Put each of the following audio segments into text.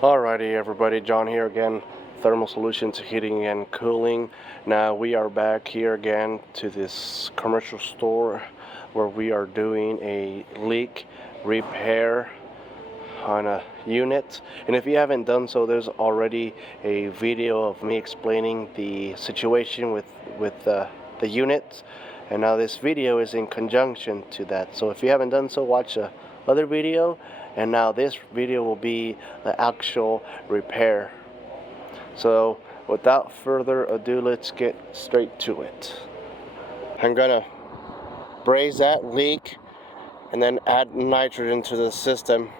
Alrighty everybody, John here again, Thermal Solutions Heating and Cooling. Now we are back here again to this commercial store where we are doing a leak repair on a unit. And if you haven't done so, there's already a video of me explaining the situation with the unit. And now this video is in conjunction to that. So if you haven't done so, watch the other video. And now this video will be the actual repair. So without further ado, let's get straight to it. I'm gonna braze that leak and then add nitrogen to the system.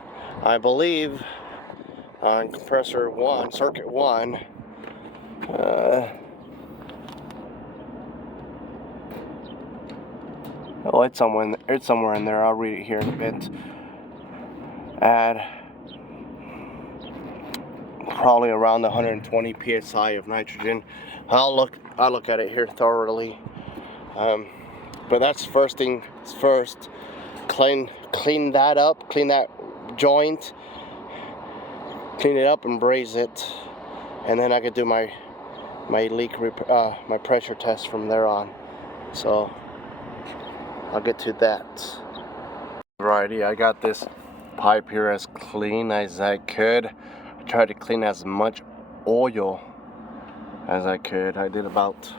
I believe on compressor 1, circuit 1, oh, it's somewhere in there. I'll read it here in a bit. Add probably around 120 psi of nitrogen. I'll look at it here thoroughly. But that's first thing first. Clean that up, clean that joint, clean it up and braze it, and then I could do my leak my pressure test from there on. So I'll get to that. Alrighty, I got this pipe here as clean as I could. I tried to clean as much oil as I could. I did about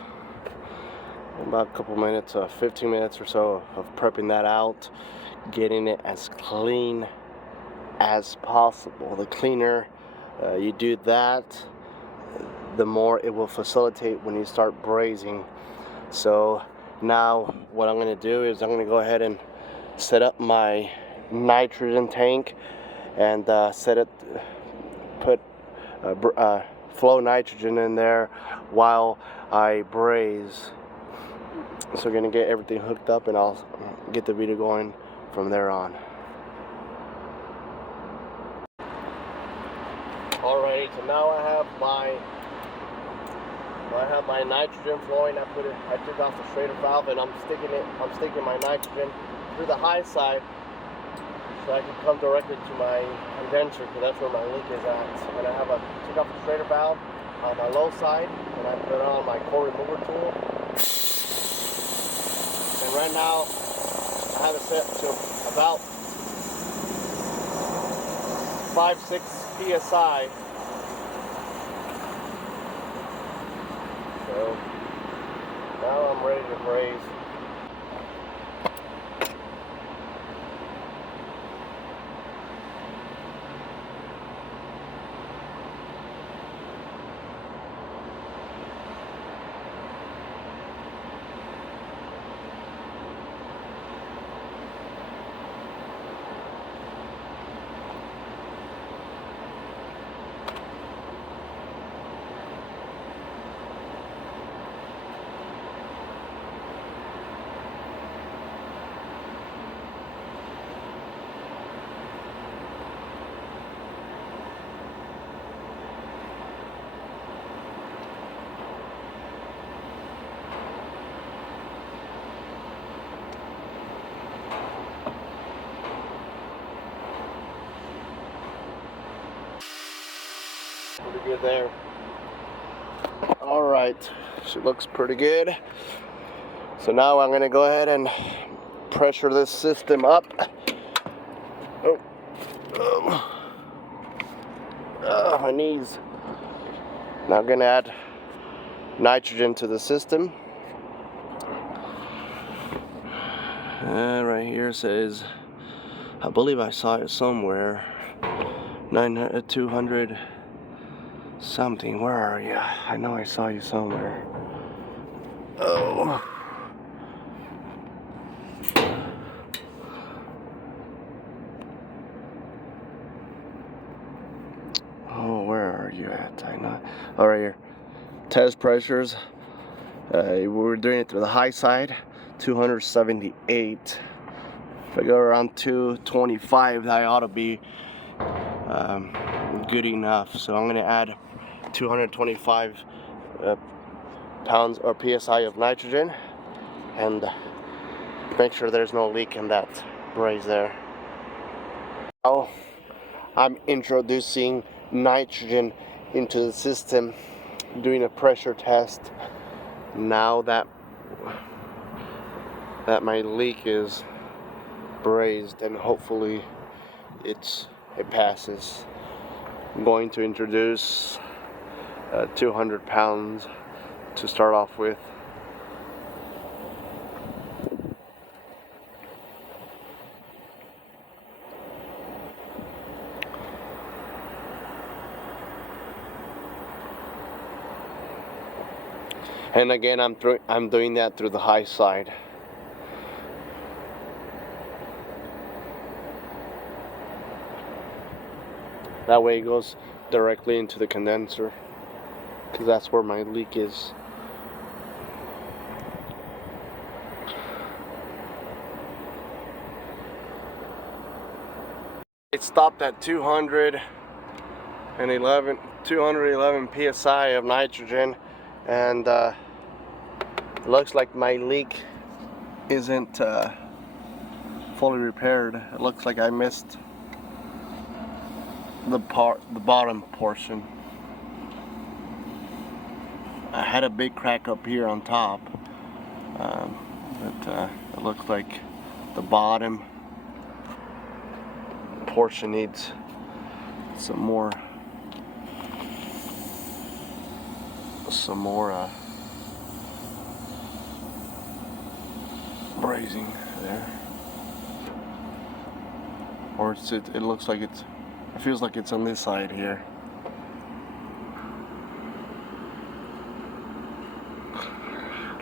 a couple minutes, 15 minutes or so of prepping that out, getting it as clean as possible. The cleaner you do that, the more it will facilitate when you start brazing. So now what I'm going to do is I'm going to go ahead and set up my nitrogen tank and put flow nitrogen in there while I braze. So we're gonna get everything hooked up and I'll get the video going from there on. Alright, so now I have my nitrogen flowing. I took off the straighter valve and I'm sticking my nitrogen through the high side so I can come directly to my condenser, because that's where my leak is at. And I took off the straighter valve on my low side, and I put on my core remover tool. And right now, I have it set to about 5-6 psi. So now I'm ready to braze. Pretty good there. Alright, she looks pretty good. So now I'm going to go ahead and pressure this system up. My knees. Now I'm going to add nitrogen to the system. Right here says, I believe I saw it somewhere, 200 something. Where are you? I know I saw you somewhere. Oh. Oh, where are you at? I know. Oh, right here. Test pressures. We were doing it through the high side, 278. If I go around 225, that ought to be good enough. So I'm going to add 225 pounds or psi of nitrogen and make sure there's no leak in that braze there. Now I'm introducing nitrogen into the system, doing a pressure test. Now that my leak is brazed and hopefully it passes, I'm going to introduce 200 pounds to start off with. And again, I'm doing that through the high side. That way it goes directly into the condenser, because that's where my leak is. It stopped at 211 psi of nitrogen, and it looks like my leak isn't fully repaired. It looks like I missed the bottom portion. I had a big crack up here on top, but it looks like the bottom portion needs some more brazing there, or it looks like it feels like it's on this side here.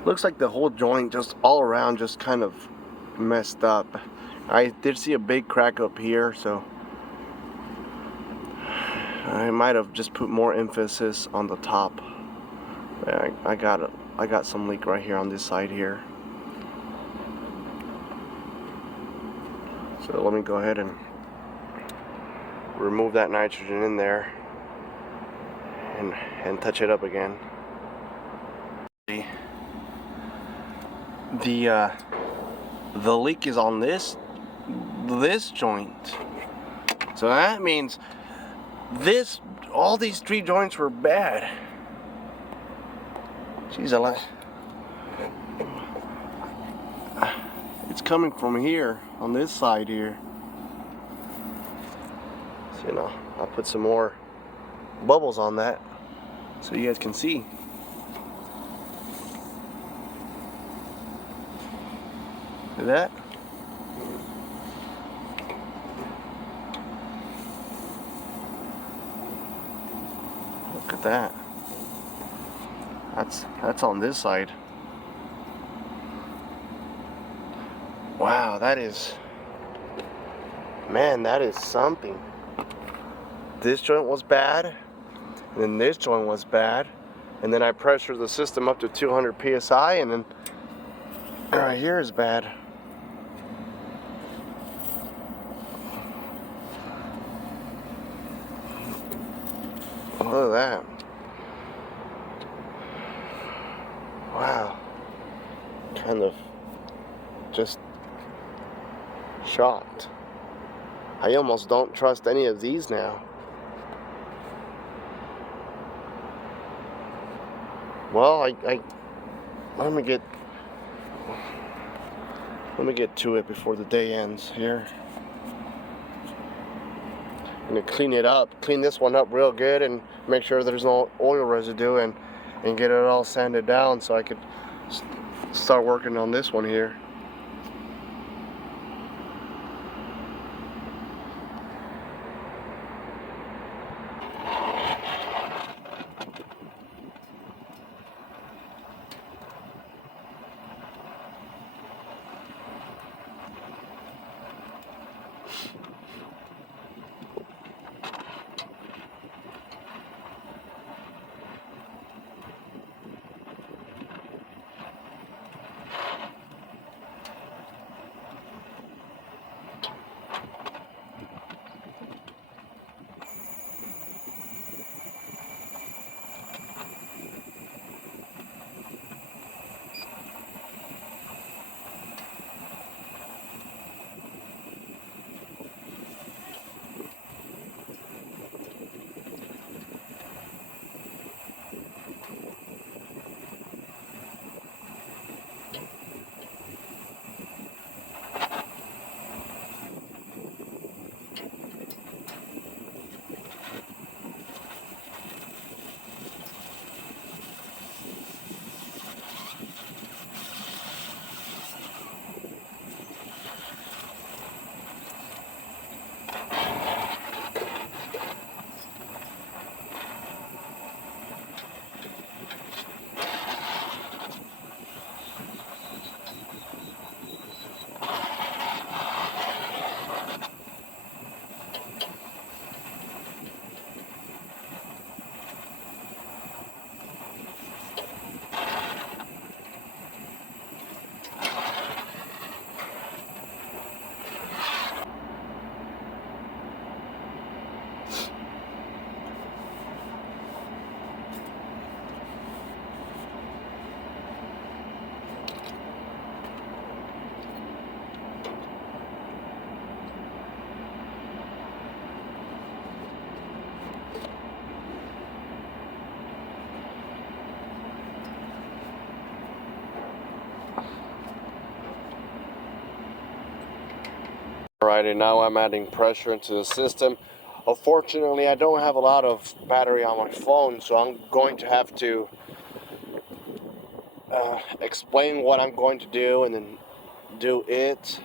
Looks like the whole joint just all around just kind of messed up. I did see a big crack up here, so I might have just put more emphasis on the top. I got some leak right here on this side here. So let me go ahead and remove that nitrogen in there and touch it up again. The leak is on this joint, so that means all these 3 joints were bad. Jeez, it's coming from here on this side here. So, you know, I'll put some more bubbles on that so you guys can see. See that? Look at that. That's on this side. Wow, that is something. This joint was bad, and then this joint was bad, and then I pressured the system up to 200 psi, and then right here is bad. Look at that. Wow. Kind of just shocked. I almost don't trust any of these now. Well, let me get to it before the day ends here. I'm gonna clean this one up real good and make sure there's no oil residue, and get it all sanded down so I could start working on this one here. Alrighty, now I'm adding pressure into the system. Unfortunately, I don't have a lot of battery on my phone, so I'm going to have to explain what I'm going to do and then do it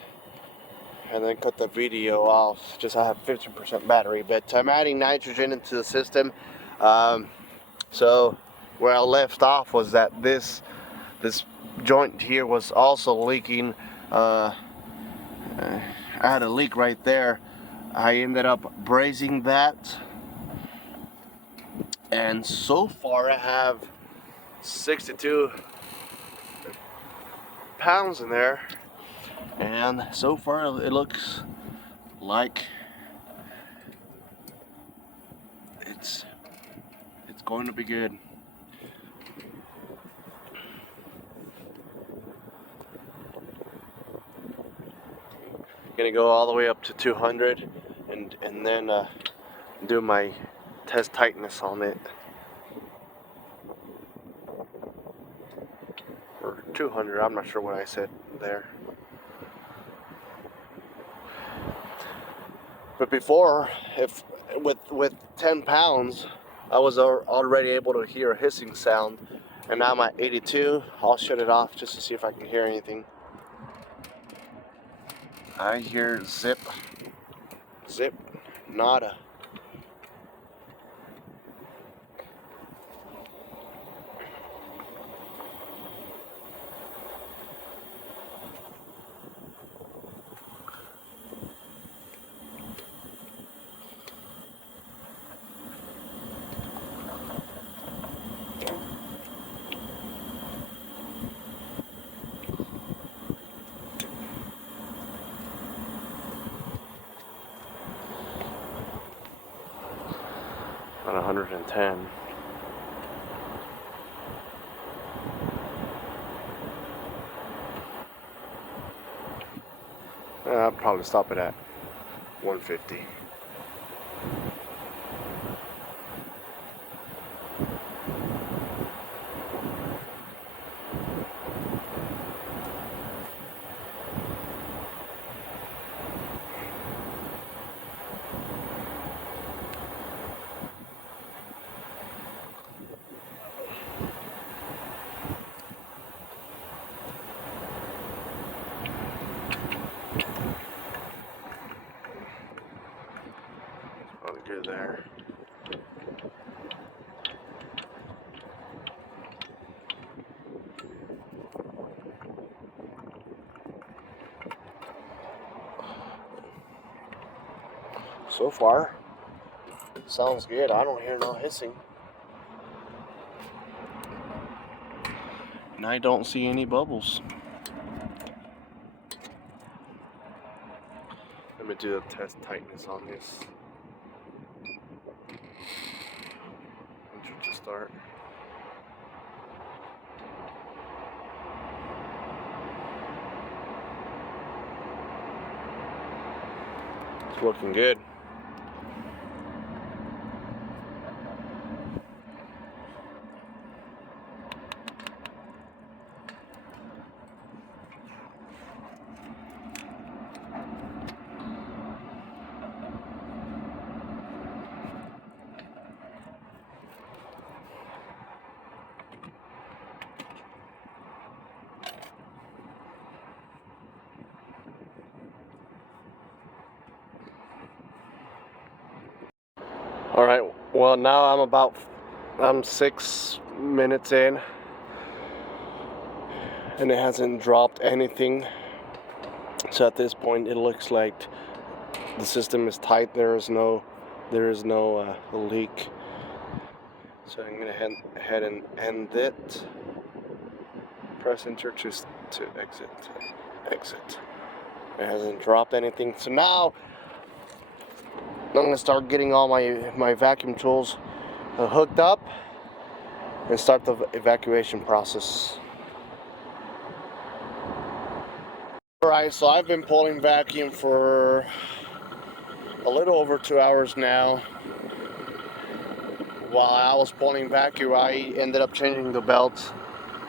and then cut the video off. Just I have 15% battery, but I'm adding nitrogen into the system. So where I left off was that this joint here was also leaking. I had a leak right there. I ended up brazing that, and so far I have 62 pounds in there, and so far it looks like it's going to be good. Gonna go all the way up to 200 and then do my test tightness on it. Or 200, I'm not sure what I said there. But before, if with 10 pounds, I was already able to hear a hissing sound, and now I'm at 82. I'll shut it off just to see if I can hear anything. I hear zip, nada. At 110. I'll probably stop it at 150. Probably good there. So far, sounds good. I don't hear no hissing. And I don't see any bubbles. Let me do the test tightness on this. To start. It's looking good. All right, well now I'm 6 minutes in and it hasn't dropped anything. So at this point it looks like the system is tight. There is no leak. So I'm gonna head ahead and end it. Press enter to exit. It hasn't dropped anything. So now I'm gonna start getting all my vacuum tools hooked up and start the evacuation process. Alright, so I've been pulling vacuum for a little over 2 hours now. While I was pulling vacuum, I ended up changing the belts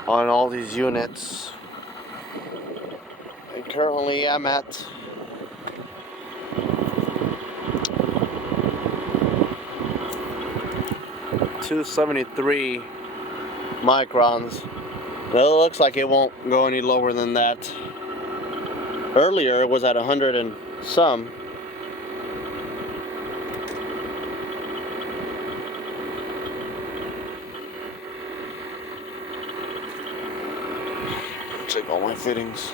on all these units. And currently I'm at 273 microns. It looks like it won't go any lower than that. Earlier it was at 100 and some. Check all my fittings.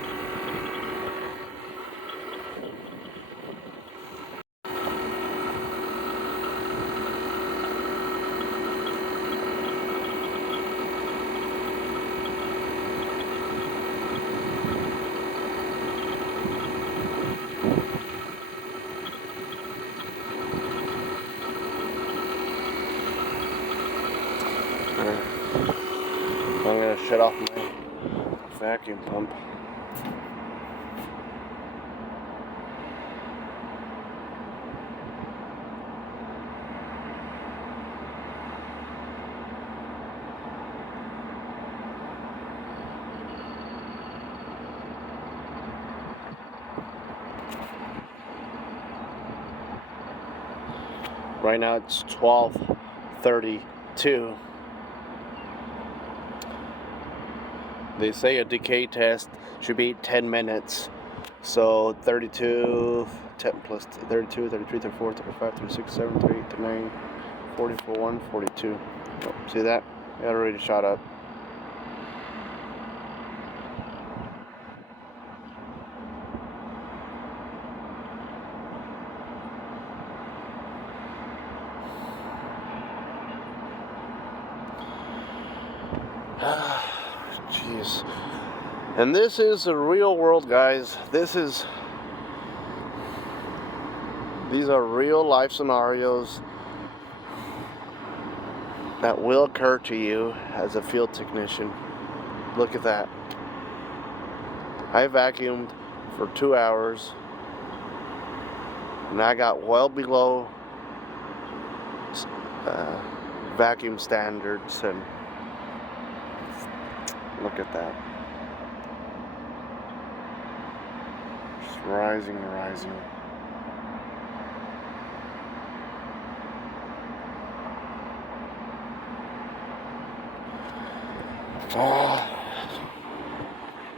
I'm gonna shut off my vacuum pump. Right now it's 12:32. They say a decay test should be 10 minutes. So 32, 10 plus 32, 33, 34, 35, 36, 7, 38, 39, 40, 41, 42. Oh, see that? It already shot up. Jeez. And this is the real world, guys. These are real life scenarios that will occur to you as a field technician. Look at that. I vacuumed for 2 hours and I got well below vacuum standards, and look at that. Just rising and rising. Oh,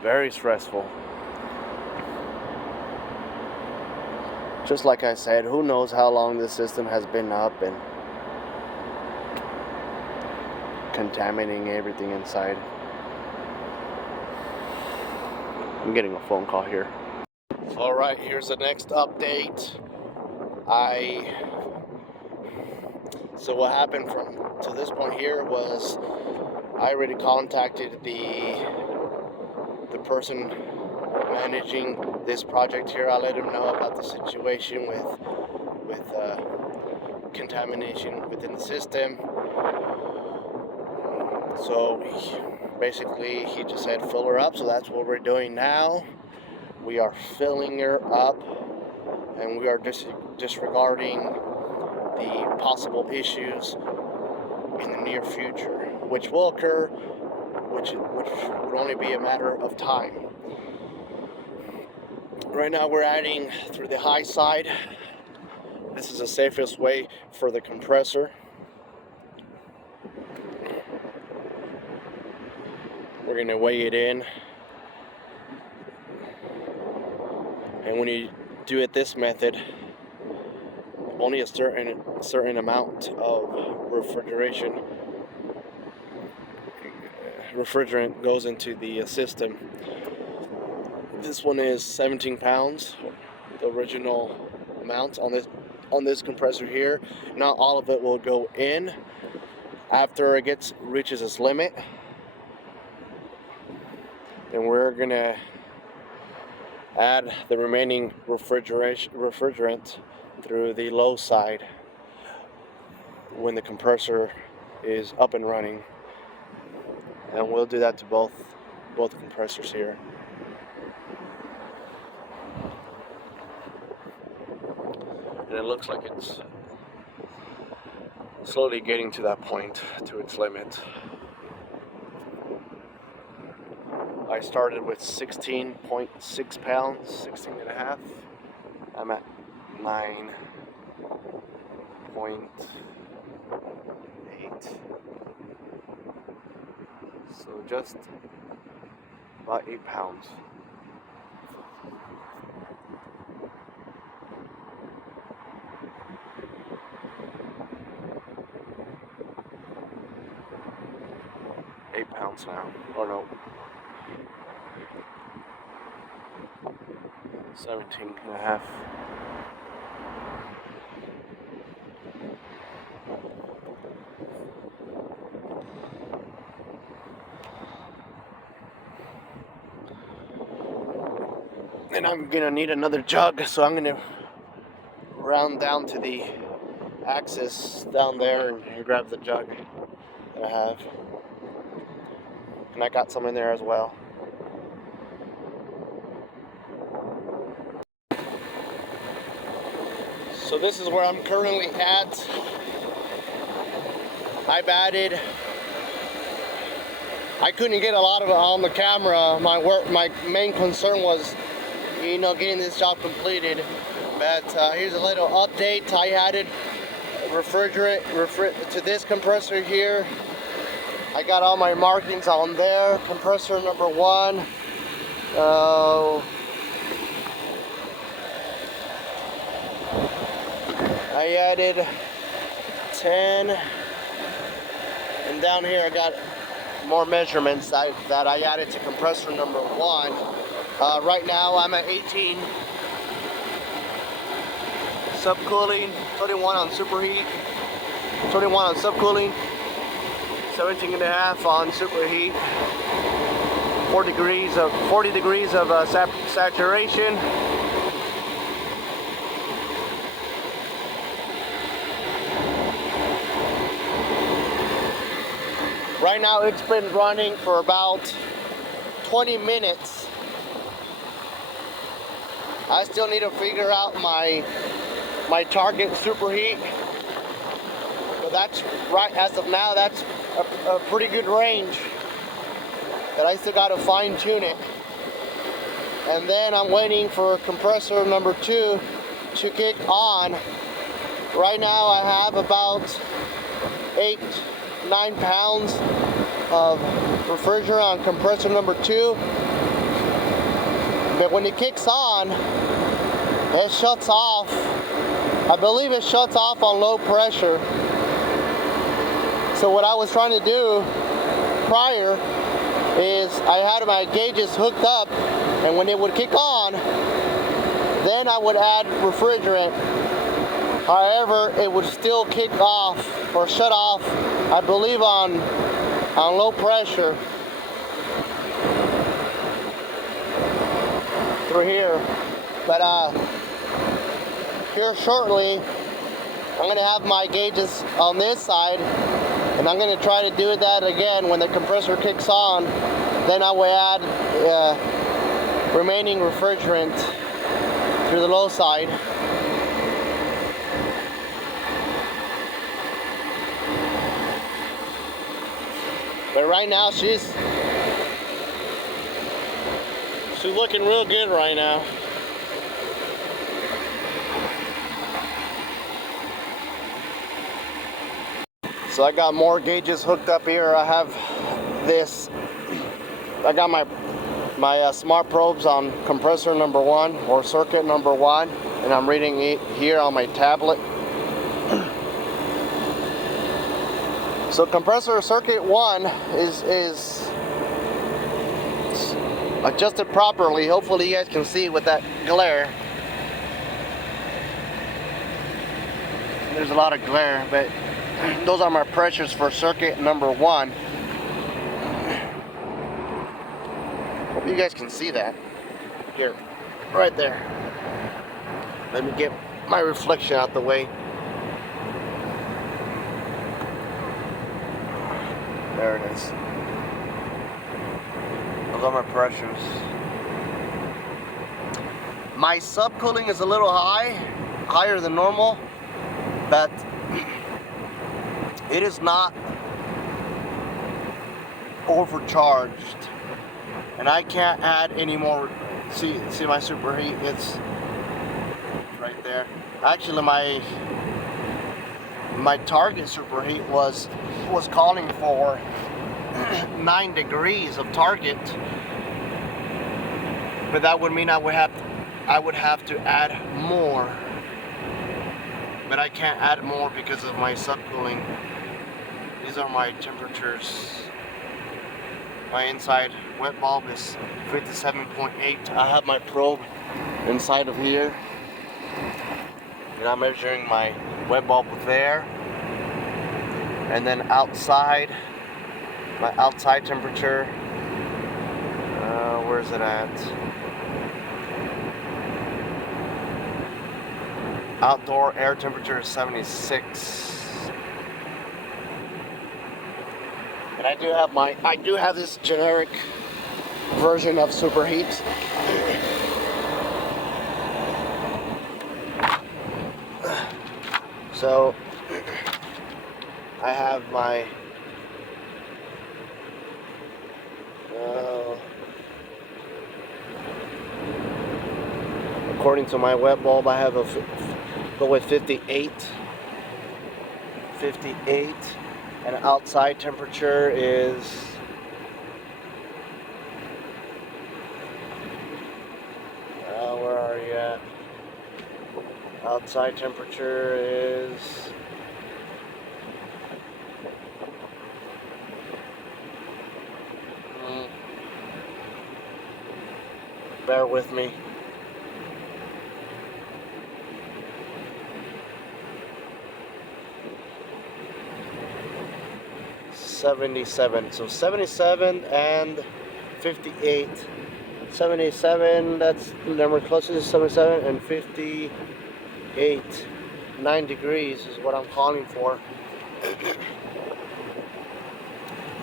very stressful. Just like I said, who knows how long this system has been up and contaminating everything inside. I'm getting a phone call here. Alright, here's the next update. So what happened to this point here was I already contacted the person managing this project here. I let him know about the situation with contamination within the system. So basically he just said fill her up, so that's what we're doing now. We are filling her up, and we are disregarding the possible issues in the near future, which will occur, which would only be a matter of time. Right now we're adding through the high side. This is the safest way for the compressor. We're going to weigh it in, and when you do it this method, only a certain amount of refrigerant goes into the system. This one is 17 pounds, the original amount on this compressor here. Not all of it will go in after it reaches its limit. Then we're gonna add the remaining refrigerant through the low side when the compressor is up and running, and we'll do that to both compressors here. And it looks like it's slowly getting to that point, to its limit. I started with 16.6 pounds, 16 and a half. I'm at 9.2 8. So just about 8 pounds. £8 now, or no, 17.5. And I'm gonna need another jug, so I'm gonna round down to the axis down there and grab the jug that I have. And I got some in there as well. So this is where I'm currently at. I've added, I couldn't get a lot of it on the camera. My main concern was, you know, getting this job completed. But here's a little update. I added refrigerant to this compressor here. I got all my markings on there. Compressor number 1. I added 10, and down here I got more measurements that I added to compressor number 1. Right now I'm at 18 subcooling, 21 on superheat, 21 on subcooling, 17.5 on superheat, 40 degrees of saturation. Right now it's been running for about 20 minutes. I still need to figure out my target superheat. But that's right, as of now, that's a pretty good range. But I still got to fine tune it. And then I'm waiting for compressor number 2 to kick on. Right now I have about 8-9 pounds of refrigerant on compressor number 2. But when it kicks on, it shuts off. I believe it shuts off on low pressure. So what I was trying to do prior is I had my gauges hooked up, and when it would kick on, then I would add refrigerant. However, it would still kick off or shut off, I believe, on low pressure through here. But here shortly, I'm gonna have my gauges on this side, and I'm gonna try to do that again when the compressor kicks on. Then I will add remaining refrigerant through the low side. But right now she's looking real good right now. So I got more gauges hooked up here. I have this. I got my smart probes on compressor number 1 or circuit number 1, and I'm reading it here on my tablet. So compressor circuit 1 is adjusted properly. Hopefully you guys can see with that glare. There's a lot of glare, but those are my pressures for circuit number 1. Hope you guys can see that. Here, right there. Let me get my reflection out the way. There it is. Those are my pressures. My subcooling is a little higher than normal, but it is not overcharged, and I can't add any more. See my superheat, it's right there. Actually my target superheat was calling for 9 degrees of target, but that would mean I would have to add more, but I can't add more because of my subcooling. These are my temperatures. My inside wet bulb is 57.8. I have my probe inside of here, and I'm measuring my wet bulb there, and then outside, my outside temperature, where is it at? Outdoor air temperature is 76. And I do have this generic version of superheat. So I have my according to my wet bulb, I have go with 58, and outside temperature is where are you at? Outside temperature is bear with me. .77. So 77 and 58. 77, that's the number closest to 77, and 58. 9 degrees is what I'm calling for.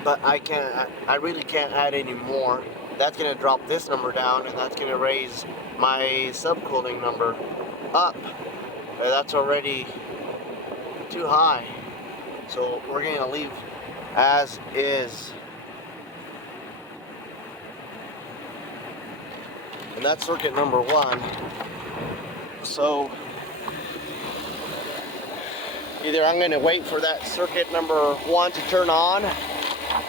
But I really can't add any more. That's gonna drop this number down, and that's gonna raise my subcooling number up. That's already too high. So we're gonna leave as is. And that's circuit number 1. So either I'm going to wait for that circuit number 1 to turn on,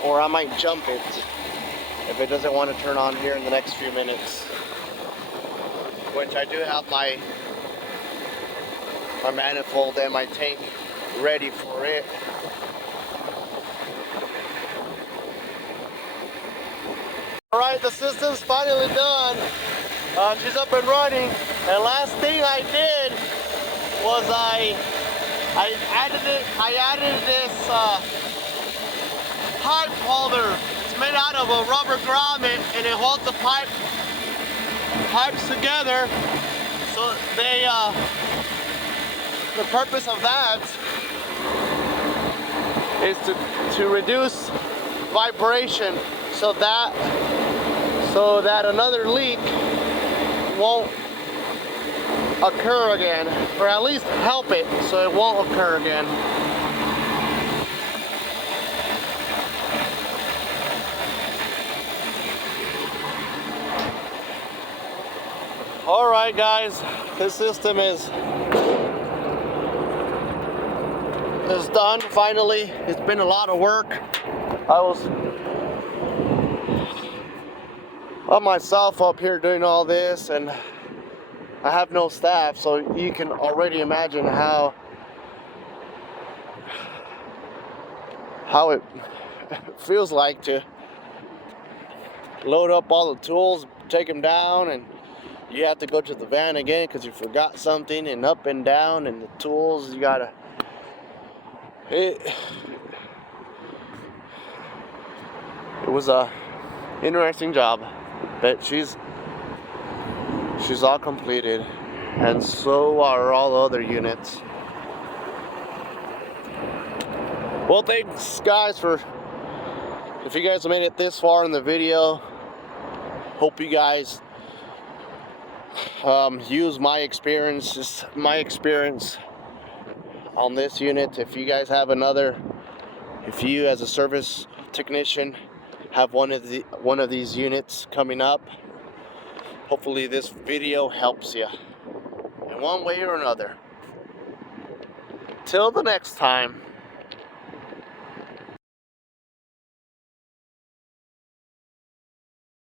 or I might jump it if it doesn't want to turn on here in the next few minutes. Which I do have my manifold and my tank ready for it. Alright, the system's finally done. She's up and running. And last thing I did was I added this pipe holder. It's made out of a rubber grommet, and it holds the pipes together. So the purpose of that is to reduce vibration, so that another leak won't occur again, or at least help it so it won't occur again. Alright guys, this system is done finally. It's been a lot of work. I was on myself up here doing all this, and I have no staff, so you can already imagine how it feels like to load up all the tools, take them down, and you have to go to the van again because you forgot something, and up and down, and the tools, you gotta it was a interesting job. But she's all completed, and so are all the other units. Well, thanks guys if you guys made it this far in the video. Hope you guys use my experience on this unit. If you guys have if you as a service technician have one of these units coming up, hopefully this video helps you in one way or another. till the next time.